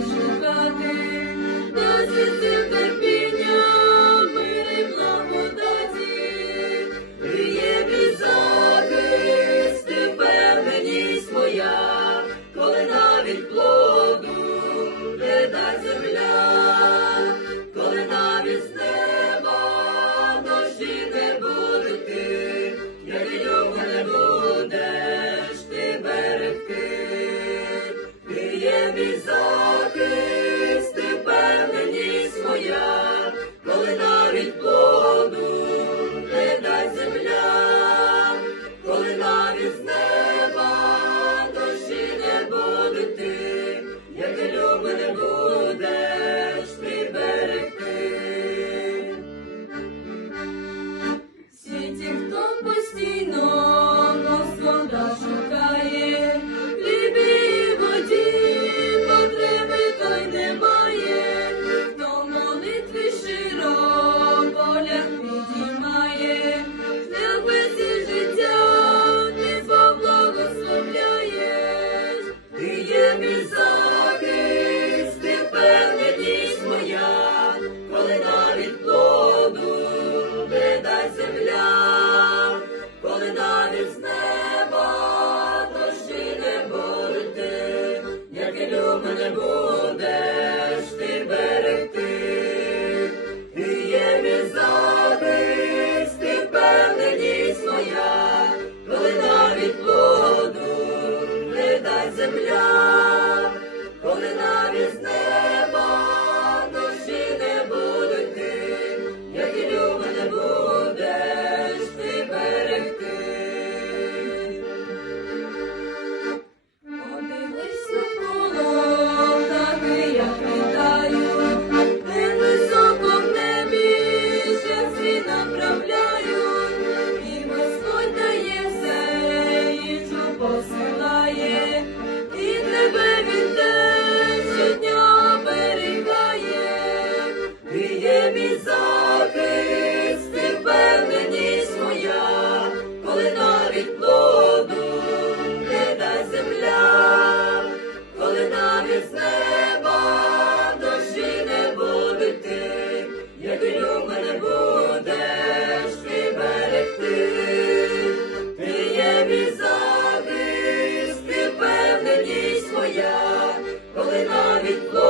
шукати, на серці терпіння, мири є мій захист, ти коли навіть плоду земля, коли навіть з неба дощі не будуть ти, як його не будеш ти берегти. Mizar. дай земля, коли навіть не. with our influence.